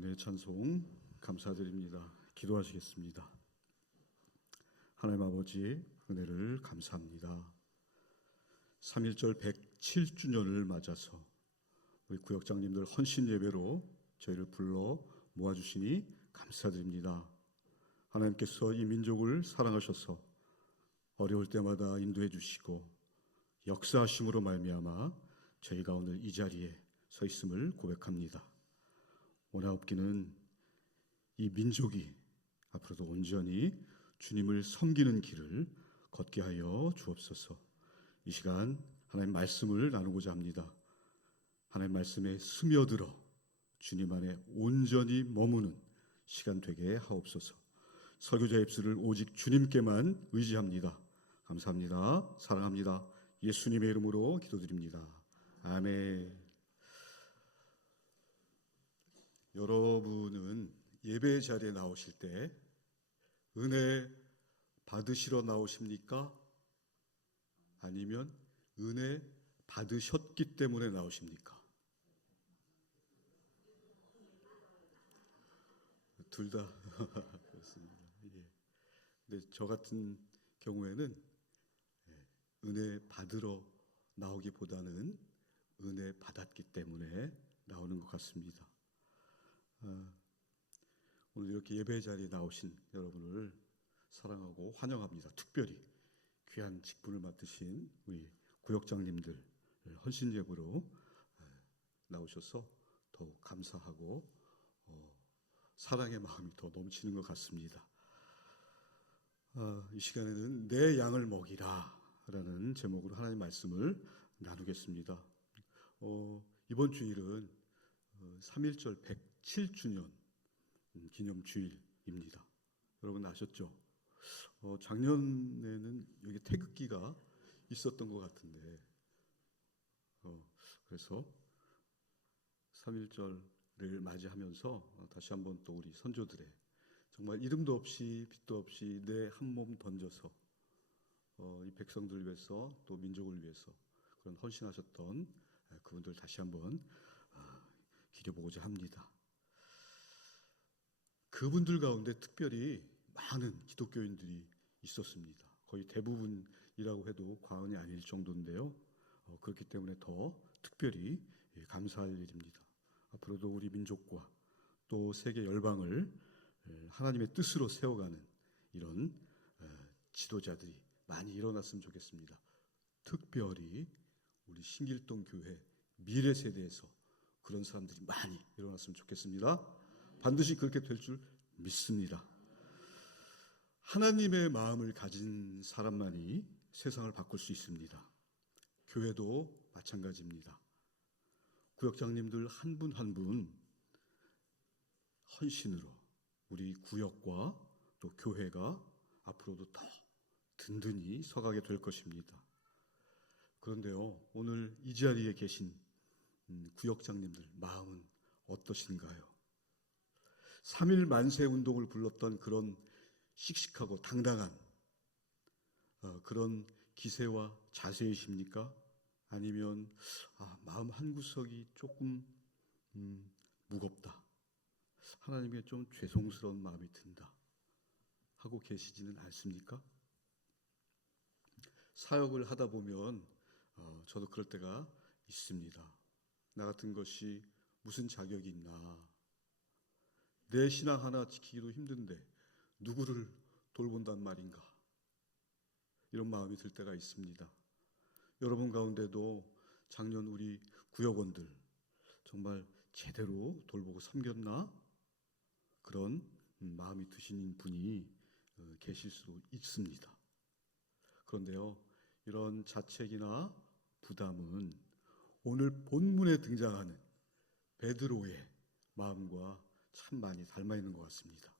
은혜의 찬송 감사드립니다. 기도하시겠습니다. 하나님 아버지 은혜를 감사합니다. 3.1절 107주년을 맞아서 우리 구역장님들 헌신 예배로 저희를 불러 모아주시니 감사드립니다. 하나님께서 이 민족을 사랑하셔서 어려울 때마다 인도해 주시고 역사하심으로 말미암아 저희가 오늘 이 자리에 서 있음을 고백합니다. 원하옵기는 이 민족이 앞으로도 온전히 주님을 섬기는 길을 걷게 하여 주옵소서. 이 시간 하나님 말씀을 나누고자 합니다. 하나님 말씀에 스며들어 주님 안에 온전히 머무는 시간 되게 하옵소서. 설교자 입술을 오직 주님께만 의지합니다. 감사합니다. 사랑합니다. 예수님의 이름으로 기도드립니다. 아멘. 여러분은 예배 자리에 나오실 때 은혜 받으시러 나오십니까? 아니면 은혜 받으셨기 때문에 나오십니까? 둘 다 그렇습니다. 예. 근데 저 같은 경우에는 은혜 받으러 나오기보다는 은혜 받았기 때문에 나오는 것 같습니다. 오늘 이렇게 예배 자리에 나오신 여러분을 사랑하고 환영합니다. 특별히 귀한 직분을 맡으신 우리 구역장님들 헌신예배로 나오셔서 더욱 감사하고 사랑의 마음이 더 넘치는 것 같습니다. 이 시간에는 내 양을 먹이라 라는 제목으로 하나님의 말씀을 나누겠습니다. 이번 주일은 3.1절 107주년 기념주일입니다. 여러분 아셨죠? 작년에는 여기 태극기가 있었던 것 같은데 그래서 3.1절을 맞이하면서 다시 한번 또 우리 선조들의 정말 이름도 없이 빛도 없이 내 한 몸 던져서 이 백성들을 위해서 또 민족을 위해서 그런 헌신하셨던 그분들 다시 한번 기려보고자 합니다. 그분들 가운데 특별히 많은 기독교인들이 있었습니다. 거의 대부분이라고 해도 과언이 아닐 정도인데요. 그렇기 때문에 더 특별히 감사할 일입니다. 앞으로도 우리 민족과 또 세계 열방을 하나님의 뜻으로 세워가는 이런 지도자들이 많이 일어났으면 좋겠습니다. 특별히 우리 신길동 교회 미래 세대에서 그런 사람들이 많이 일어났으면 좋겠습니다. 반드시 그렇게 될 줄 믿습니다. 하나님의 마음을 가진 사람만이 세상을 바꿀 수 있습니다. 교회도 마찬가지입니다. 구역장님들 한 분 한 분 헌신으로 우리 구역과 또 교회가 앞으로도 더 든든히 서가게 될 것입니다. 그런데요, 오늘 이 자리에 계신 구역장님들 마음은 어떠신가요? 3.1 만세 운동을 불렀던 그런 씩씩하고 당당한 그런 기세와 자세이십니까? 아니면 마음 한구석이 조금 무겁다, 하나님께 좀 죄송스러운 마음이 든다 하고 계시지는 않습니까? 사역을 하다 보면 저도 그럴 때가 있습니다. 나 같은 것이 무슨 자격이 있나, 내 신앙 하나 지키기도 힘든데 누구를 돌본단 말인가, 이런 마음이 들 때가 있습니다. 여러분 가운데도 작년 우리 구역원들 정말 제대로 돌보고 섬겼나, 그런 마음이 드시는 분이 계실 수 있습니다. 그런데요, 이런 자책이나 부담은 오늘 본문에 등장하는 베드로의 마음과 참 많이 닮아 있는 것 같습니다.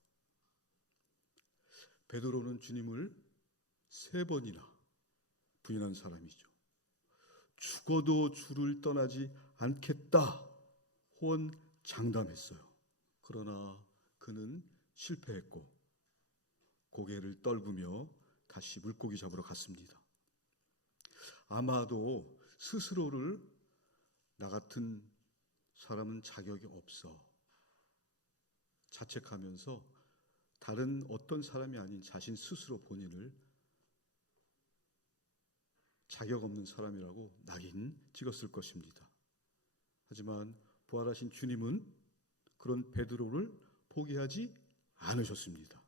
베드로는 주님을 3번이나 부인한 사람이죠. 죽어도 주를 떠나지 않겠다 호언장담했어요. 그러나 그는 실패했고 고개를 떨구며 다시 물고기 잡으러 갔습니다. 아마도 스스로를 나 같은 사람은 자격이 없어, 자책하면서 다른 어떤 사람이 아닌 자신 스스로 본인을 자격 없는 사람이라고 낙인 찍었을 것입니다. 하지만 부활하신 주님은 그런 베드로를 포기하지 않으셨습니다.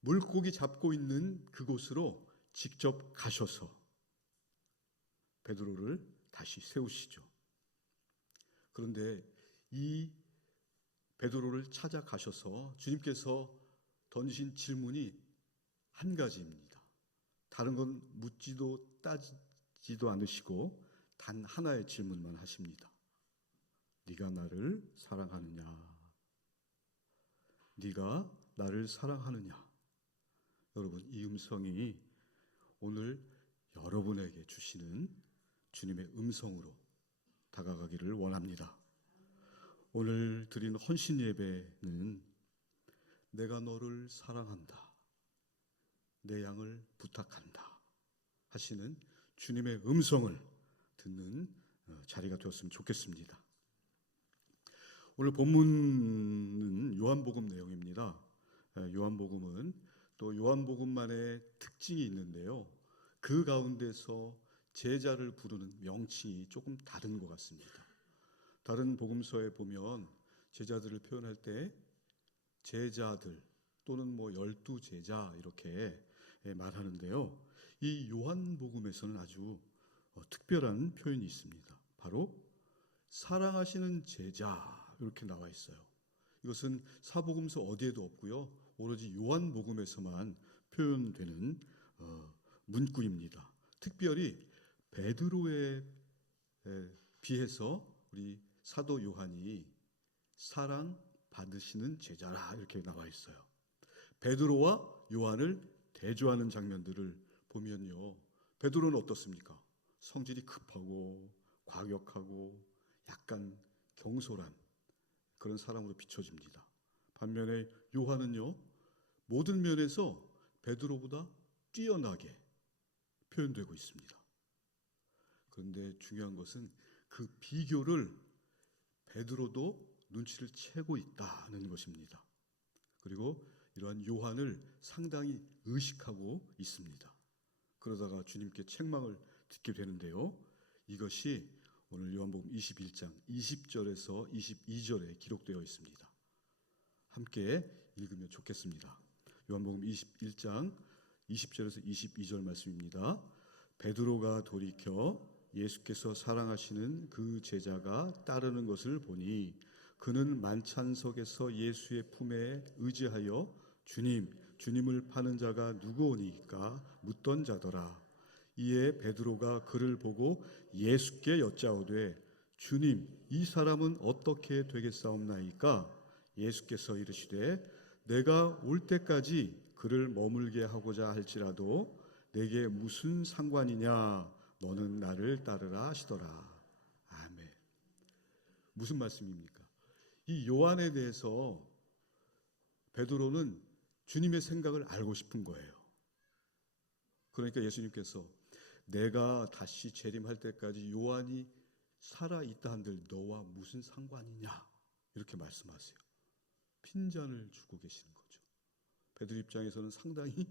물고기 잡고 있는 그곳으로 직접 가셔서 베드로를 다시 세우시죠. 그런데 이 베드로를 찾아가셔서 주님께서 던지신 질문이 한 가지입니다. 다른 건 묻지도 따지지도 않으시고 단 하나의 질문만 하십니다. 네가 나를 사랑하느냐? 네가 나를 사랑하느냐? 여러분, 이 음성이 오늘 여러분에게 주시는 주님의 음성으로 다가가기를 원합니다. 오늘 드린 헌신 예배는 내가 너를 사랑한다, 내 양을 부탁한다 하시는 주님의 음성을 듣는 자리가 되었으면 좋겠습니다. 오늘 본문은 요한복음 내용입니다. 요한복음은 또 요한복음만의 특징이 있는데요. 그 가운데서 제자를 부르는 명칭이 조금 다른 것 같습니다. 다른 복음서에 보면 제자들을 표현할 때 제자들 또는 12제자 이렇게 말하는데요. 이 요한복음에서는 아주 특별한 표현이 있습니다. 바로 사랑하시는 제자 이렇게 나와 있어요. 이것은 사복음서 어디에도 없고요. 오로지 요한복음에서만 표현되는 문구입니다. 특별히 베드로에 비해서 우리 사도 요한이 사랑 받으시는 제자라 이렇게 나와 있어요. 베드로와 요한을 대조하는 장면들을 보면요. 베드로는 어떻습니까? 성질이 급하고 과격하고 약간 경솔한 그런 사람으로 비춰집니다. 반면에 요한은요. 모든 면에서 베드로보다 뛰어나게 표현되고 있습니다. 그런데 중요한 것은 그 비교를 베드로도 눈치를 채고 있다는 것입니다. 그리고 이러한 요한을 상당히 의식하고 있습니다. 그러다가 주님께 책망을 듣게 되는데요. 이것이 오늘 요한복음 21장 20절에서 22절에 기록되어 있습니다. 함께 읽으면 좋겠습니다. 요한복음 21장 20절에서 22절 말씀입니다. 베드로가 돌이켜 예수께서 사랑하시는 그 제자가 따르는 것을 보니 그는 만찬석에서 예수의 품에 의지하여 주님을 파는 자가 누구오니까 묻던 자더라. 이에 베드로가 그를 보고 예수께 여짜오되 주님, 이 사람은 어떻게 되겠사옵나이까? 예수께서 이르시되 내가 올 때까지 그를 머물게 하고자 할지라도 내게 무슨 상관이냐? 너는 나를 따르라 하시더라. 아멘. 무슨 말씀입니까? 이 요한에 대해서 베드로는 주님의 생각을 알고 싶은 거예요. 그러니까 예수님께서 내가 다시 재림할 때까지 요한이 살아있다 한들 너와 무슨 상관이냐? 이렇게 말씀하세요. 핀잔을 주고 계시는 거죠. 베드로 입장에서는 상당히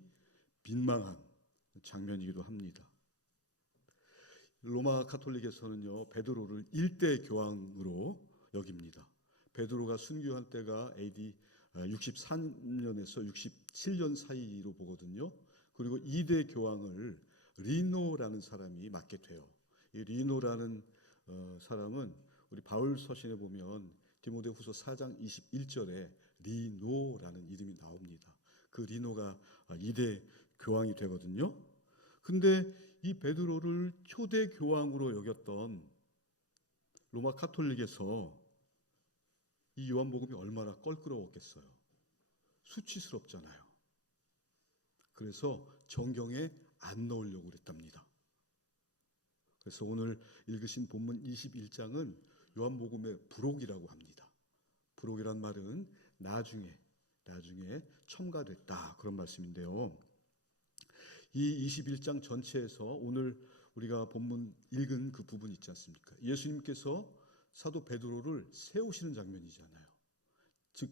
민망한 장면이기도 합니다. 로마 가톨릭에서는요, 베드로를 일대 교황으로 여깁니다. 베드로가 순교한 때가 AD 63년에서 67년 사이로 보거든요. 그리고 2대 교황을 리노라는 사람이 맡게 돼요. 이 리노라는 사람은 우리 바울 서신에 보면 디모데후서 4장 21절에 리노라는 이름이 나옵니다. 그 리노가 2대 교황이 되거든요. 근데 이 베드로를 초대 교황으로 여겼던 로마 카톨릭에서 이 요한복음이 얼마나 껄끄러웠겠어요. 수치스럽잖아요. 그래서 정경에 안 넣으려고 그랬답니다. 그래서 오늘 읽으신 본문 21장은 요한복음의 부록이라고 합니다. 부록이란 말은 나중에 첨가됐다 그런 말씀인데요. 이 21장 전체에서 오늘 우리가 본문 읽은 그 부분 있지 않습니까? 예수님께서 사도 베드로를 세우시는 장면이잖아요. 즉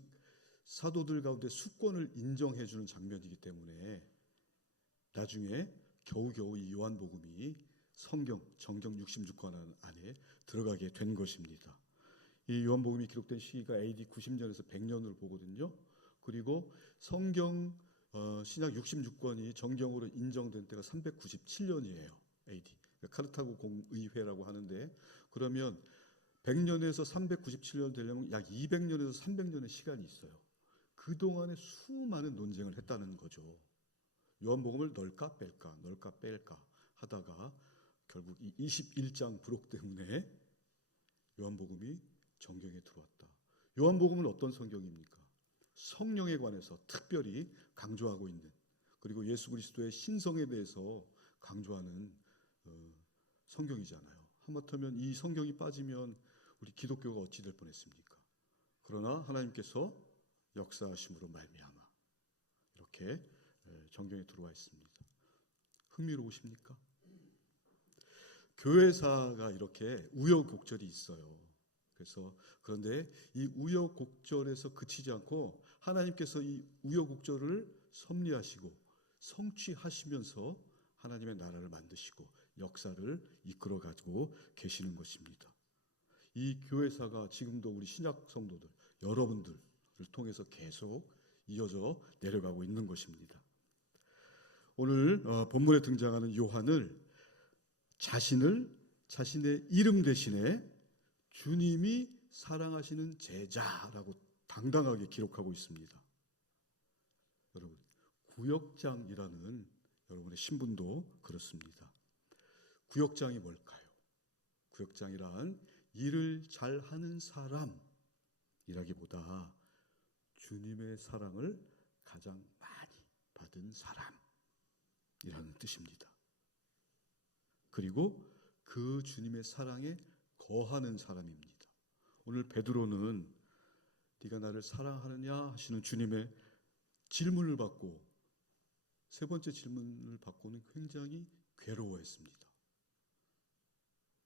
사도들 가운데 수권을 인정해 주는 장면이기 때문에 나중에 겨우겨우 이 요한복음이 성경 정경 66권 안에 들어가게 된 것입니다. 이 요한복음이 기록된 시기가 AD 90년에서 100년으로 보거든요. 그리고 성경 신약 66권이 정경으로 인정된 때가 397년이에요. AD. 카르타고 공의회라고 하는데, 그러면 100년에서 397년 되려면 약 200년에서 300년의 시간이 있어요. 그동안에 수많은 논쟁을 했다는 거죠. 요한복음을 넣을까 뺄까 하다가 결국 이 21장 부록 때문에 요한복음이 정경에 들어왔다. 요한복음은 어떤 성경입니까? 성령에 관해서 특별히 강조하고 있는, 그리고 예수 그리스도의 신성에 대해서 강조하는 성경이잖아요. 하마터면 이 성경이 빠지면 우리 기독교가 어찌 될 뻔했습니까? 그러나 하나님께서 역사하심으로 말미암아 이렇게 정경에 들어와 있습니다. 흥미로우십니까? 교회사가 이렇게 우여곡절이 있어요. 그래서 그런데 이 우여곡절에서 그치지 않고 하나님께서 이 우여곡절을 섭리하시고 성취하시면서 하나님의 나라를 만드시고 역사를 이끌어가지고 계시는 것입니다. 이 교회사가 지금도 우리 신약 성도들 여러분들을 통해서 계속 이어져 내려가고 있는 것입니다. 오늘 본문에 등장하는 요한을 자신의 이름 대신에 주님이 사랑하시는 제자라고 당당하게 기록하고 있습니다. 여러분, 구역장이라는 여러분의 신분도 그렇습니다. 구역장이 뭘까요? 구역장이란 일을 잘하는 사람이라기보다 주님의 사랑을 가장 많이 받은 사람이라는 뜻입니다. 그리고 그 주님의 사랑에 거하는 사람입니다. 오늘 베드로는 네가 나를 사랑하느냐 하시는 주님의 질문을 받고 세 번째 질문을 받고는 굉장히 괴로워했습니다.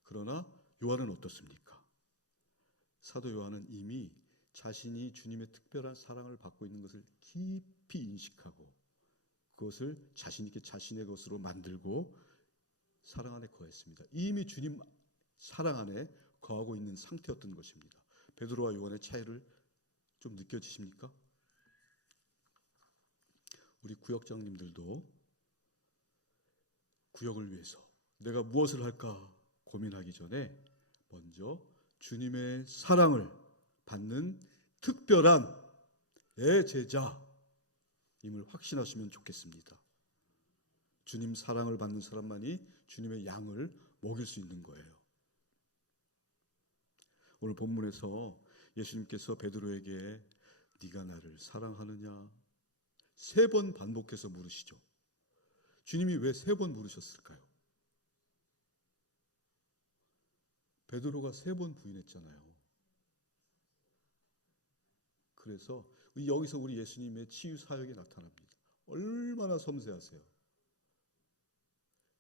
그러나 요한은 어떻습니까? 사도 요한은 이미 자신이 주님의 특별한 사랑을 받고 있는 것을 깊이 인식하고 그것을 자신 있게 자신의 것으로 만들고 사랑 안에 거했습니다. 이미 주님 사랑 안에 거하고 있는 상태였던 것입니다. 베드로와 요한의 차이를 좀 느껴지십니까? 우리 구역장님들도 구역을 위해서 내가 무엇을 할까 고민하기 전에 먼저 주님의 사랑을 받는 특별한 내 제자임을 확신하시면 좋겠습니다. 주님 사랑을 받는 사람만이 주님의 양을 먹일 수 있는 거예요. 오늘 본문에서 예수님께서 베드로에게 네가 나를 사랑하느냐 3번 반복해서 물으시죠. 주님이 왜 3번 물으셨을까요? 베드로가 3번 부인했잖아요. 그래서 여기서 우리 예수님의 치유 사역이 나타납니다. 얼마나 섬세하세요.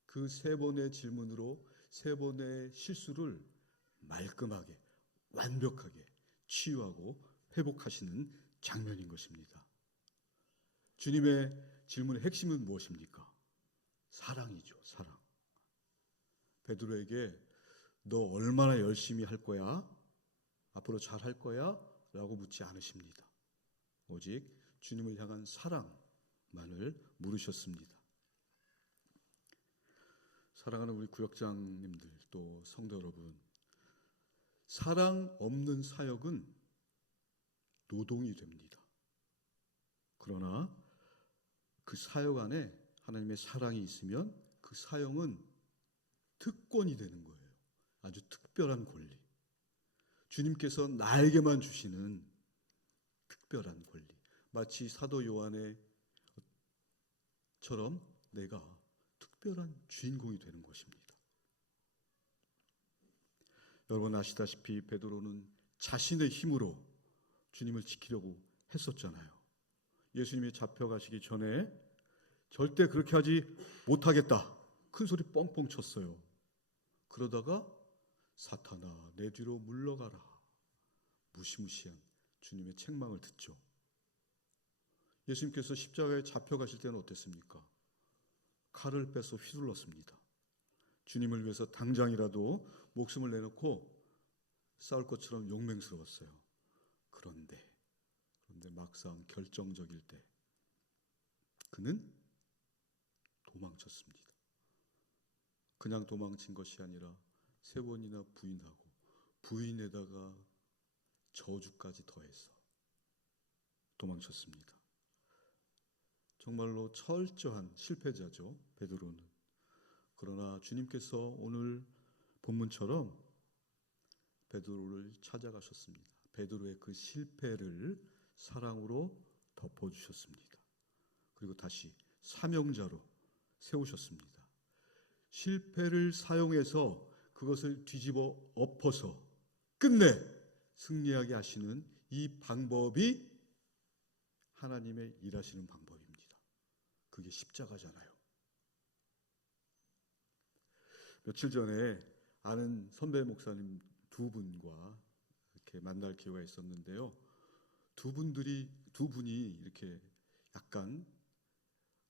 그 3번의 질문으로 3번의 실수를 말끔하게 완벽하게 치유하고 회복하시는 장면인 것입니다. 주님의 질문의 핵심은 무엇입니까? 사랑이죠. 사랑. 베드로에게 너 얼마나 열심히 할 거야? 앞으로 잘 할 거야? 라고 묻지 않으십니다. 오직 주님을 향한 사랑만을 물으셨습니다. 사랑하는 우리 구역장님들 또 성도 여러분, 사랑 없는 사역은 노동이 됩니다. 그러나 그 사역 안에 하나님의 사랑이 있으면 그 사역은 특권이 되는 거예요. 아주 특별한 권리. 주님께서 나에게만 주시는 특별한 권리. 마치 사도 요한의처럼 내가 특별한 주인공이 되는 것입니다. 여러분 아시다시피 베드로는 자신의 힘으로 주님을 지키려고 했었잖아요. 예수님이 잡혀가시기 전에 절대 그렇게 하지 못하겠다. 큰 소리 뻥뻥 쳤어요. 그러다가 사탄아 내 뒤로 물러가라. 무시무시한 주님의 책망을 듣죠. 예수님께서 십자가에 잡혀가실 때는 어땠습니까? 칼을 빼서 휘둘렀습니다. 주님을 위해서 당장이라도 목숨을 내놓고 싸울 것처럼 용맹스러웠어요. 그런데 막상 결정적일 때 그는 도망쳤습니다. 그냥 도망친 것이 아니라 3번이나 부인하고 부인에다가 저주까지 더해서 도망쳤습니다. 정말로 철저한 실패자죠, 베드로는. 그러나 주님께서 오늘 본문처럼 베드로를 찾아가셨습니다. 베드로의 그 실패를 사랑으로 덮어주셨습니다. 그리고 다시 사명자로 세우셨습니다. 실패를 사용해서 그것을 뒤집어 엎어서 끝내 승리하게 하시는 이 방법이 하나님의 일하시는 방법입니다. 그게 십자가잖아요. 며칠 전에 아는 선배 목사님 2분과 이렇게 만날 기회가 있었는데요. 두 분이 이렇게 약간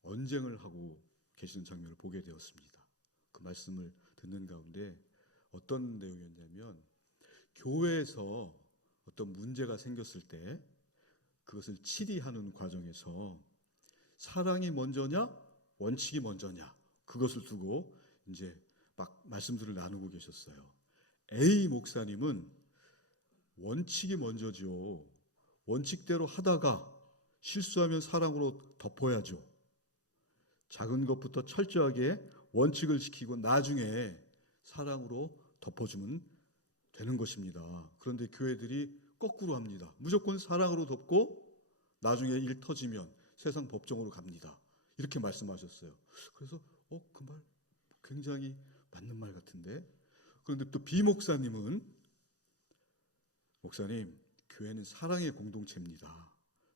언쟁을 하고 계시는 장면을 보게 되었습니다. 그 말씀을 듣는 가운데 어떤 내용이었냐면, 교회에서 어떤 문제가 생겼을 때 그것을 치리하는 과정에서 사랑이 먼저냐 원칙이 먼저냐, 그것을 두고 이제 막 말씀들을 나누고 계셨어요. A 목사님은 원칙이 먼저죠. 원칙대로 하다가 실수하면 사랑으로 덮어야죠. 작은 것부터 철저하게 원칙을 지키고 나중에 사랑으로 덮어주면 되는 것입니다. 그런데 교회들이 거꾸로 합니다. 무조건 사랑으로 덮고 나중에 일 터지면 세상 법정으로 갑니다. 이렇게 말씀하셨어요. 그래서 그 말 굉장히 맞는 말 같은데. 그런데 또 B 목사님은, 목사님, 교회는 사랑의 공동체입니다.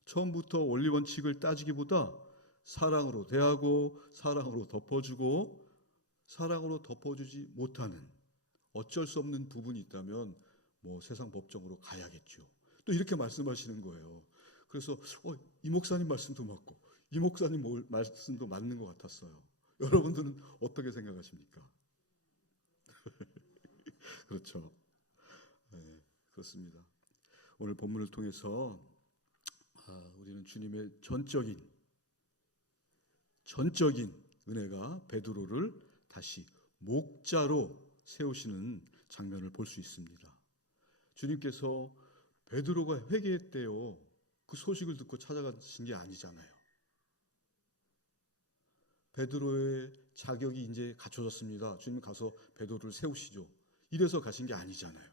처음부터 원리 원칙을 따지기보다 사랑으로 대하고 사랑으로 덮어주고, 사랑으로 덮어주지 못하는 어쩔 수 없는 부분이 있다면 세상 법정으로 가야겠죠. 또 이렇게 말씀하시는 거예요. 그래서 이 목사님 말씀도 맞고 이 목사님 말씀도 맞는 것 같았어요. 여러분들은 어떻게 생각하십니까? 그렇죠. 네, 그렇습니다. 오늘 본문을 통해서 우리는 주님의 전적인 은혜가 베드로를 다시 목자로 세우시는 장면을 볼 수 있습니다. 주님께서 베드로가 회개했대요. 그 소식을 듣고 찾아가신 게 아니잖아요. 베드로의 자격이 이제 갖춰졌습니다. 주님 가서 베드로를 세우시죠. 이래서 가신 게 아니잖아요.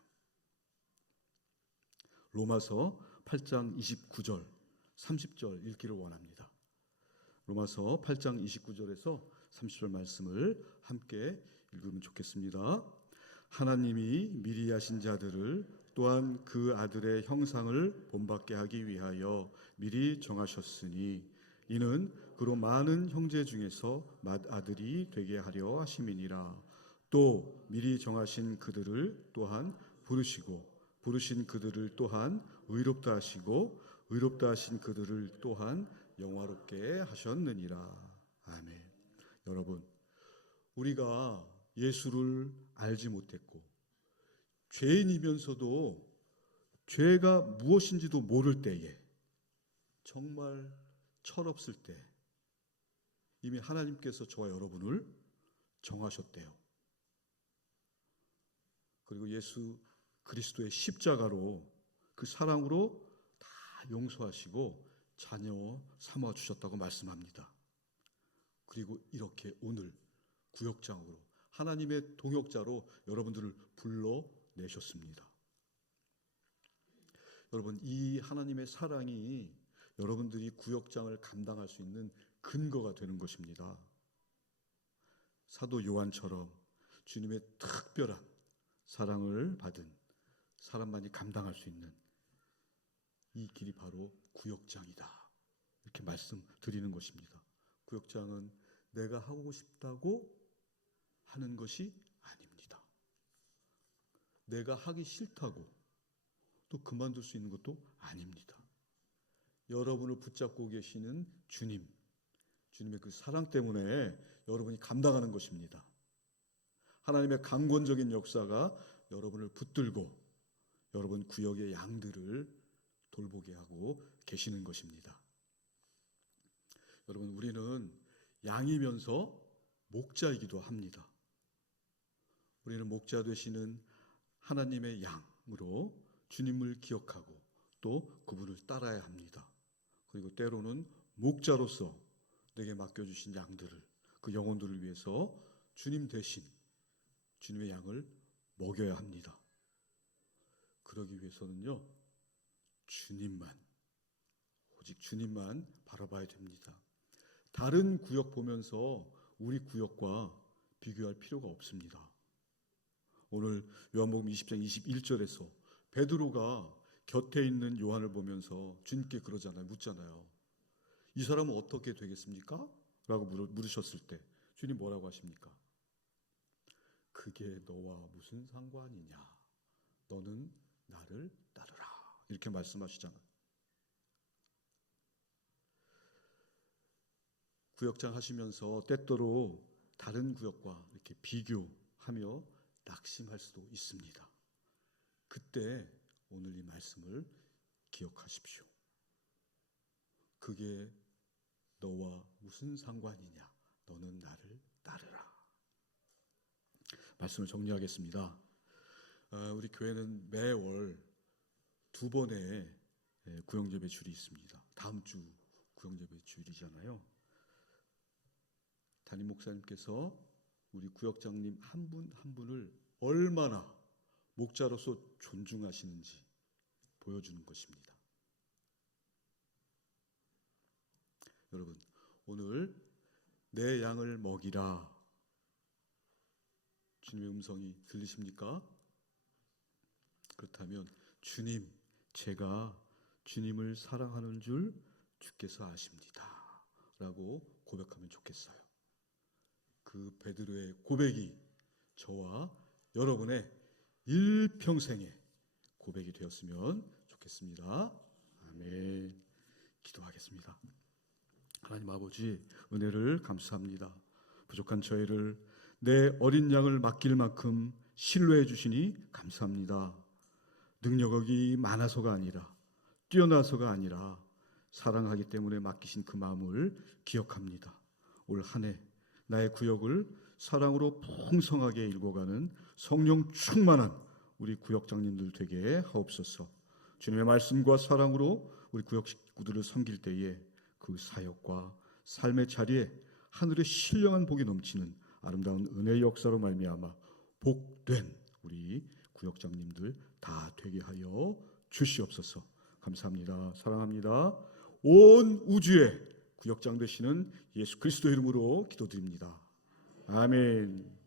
로마서 8장 29절, 30절 읽기를 원합니다. 로마서 8장 29절에서 30절 말씀을 함께 읽으면 좋겠습니다. 하나님이 미리 하신 자들을 또한 그 아들의 형상을 본받게 하기 위하여 미리 정하셨으니 이는 그로 많은 형제 중에서 맏아들이 되게 하려 하심이니라. 또 미리 정하신 그들을 또한 부르시고 부르신 그들을 또한 의롭다 하시고 의롭다 하신 그들을 또한 영화롭게 하셨느니라. 아멘. 여러분, 우리가 예수를 알지 못했고 죄인이면서도 죄가 무엇인지도 모를 때에, 정말 철없을 때 이미 하나님께서 저와 여러분을 정하셨대요. 그리고 예수 그리스도의 십자가로, 그 사랑으로 다 용서하시고 자녀 삼아 주셨다고 말씀합니다. 그리고 이렇게 오늘 구역장으로, 하나님의 동역자로 여러분들을 불러내셨습니다. 여러분, 이 하나님의 사랑이 여러분들이 구역장을 감당할 수 있는 근거가 되는 것입니다. 사도 요한처럼 주님의 특별한 사랑을 받은 사람만이 감당할 수 있는 이 길이 바로 구역장이다, 이렇게 말씀드리는 것입니다. 구역장은 내가 하고 싶다고 하는 것이 아닙니다. 내가 하기 싫다고 또 그만둘 수 있는 것도 아닙니다. 여러분을 붙잡고 계시는 주님의 그 사랑 때문에 여러분이 감당하는 것입니다. 하나님의 강권적인 역사가 여러분을 붙들고 여러분 구역의 양들을 돌보게 하고 계시는 것입니다. 여러분, 우리는 양이면서 목자이기도 합니다. 우리는 목자 되시는 하나님의 양으로 주님을 기억하고 또 그분을 따라야 합니다. 그리고 때로는 목자로서 내게 맡겨주신 양들을, 그 영혼들을 위해서 주님 대신 주님의 양을 먹여야 합니다. 그러기 위해서는요, 오직 주님만 바라봐야 됩니다. 다른 구역 보면서 우리 구역과 비교할 필요가 없습니다. 오늘 요한복음 20장 21절에서 베드로가 곁에 있는 요한을 보면서 주님께 묻잖아요. 이 사람은 어떻게 되겠습니까? 라고 물으셨을 때 주님 뭐라고 하십니까? 그게 너와 무슨 상관이냐? 너는 나를 따르라. 이렇게 말씀하시잖아요. 구역장 하시면서 때때로 다른 구역과 이렇게 비교하며 낙심할 수도 있습니다. 그때 오늘 이 말씀을 기억하십시오. 그게 너와 무슨 상관이냐? 너는 나를 따르라. 말씀을 정리하겠습니다. 우리 교회는 매월 2번의 구역예배 주일이 있습니다. 다음 주 구역예배 주일이잖아요. 담임 목사님께서 우리 구역장님 한 분 한 분을 얼마나 목자로서 존중하시는지 보여주는 것입니다. 여러분, 오늘 내 양을 먹이라. 주님의 음성이 들리십니까? 그렇다면 주님, 제가 주님을 사랑하는 줄 주께서 아십니다. 라고 고백하면 좋겠어요. 그 베드로의 고백이 저와 여러분의 일평생의 고백이 되었으면 좋겠습니다. 아멘. 기도하겠습니다. 하나님 아버지, 은혜를 감사합니다. 부족한 저희를 내 어린 양을 맡길 만큼 신뢰해 주시니 감사합니다. 능력이 많아서가 아니라, 뛰어나서가 아니라 사랑하기 때문에 맡기신 그 마음을 기억합니다. 올 한 해 나의 구역을 사랑으로 풍성하게 일궈가는 성령 충만한 우리 구역장님들 되게 하옵소서. 주님의 말씀과 사랑으로 우리 구역 식구들을 섬길 때에 그 사역과 삶의 자리에 하늘의 신령한 복이 넘치는 아름다운 은혜의 역사로 말미암아 복된 우리 구역장님들 다 되게 하여 주시옵소서. 감사합니다. 사랑합니다. 온 우주의 구역장 되시는 예수 그리스도 이름으로 기도드립니다. 아멘.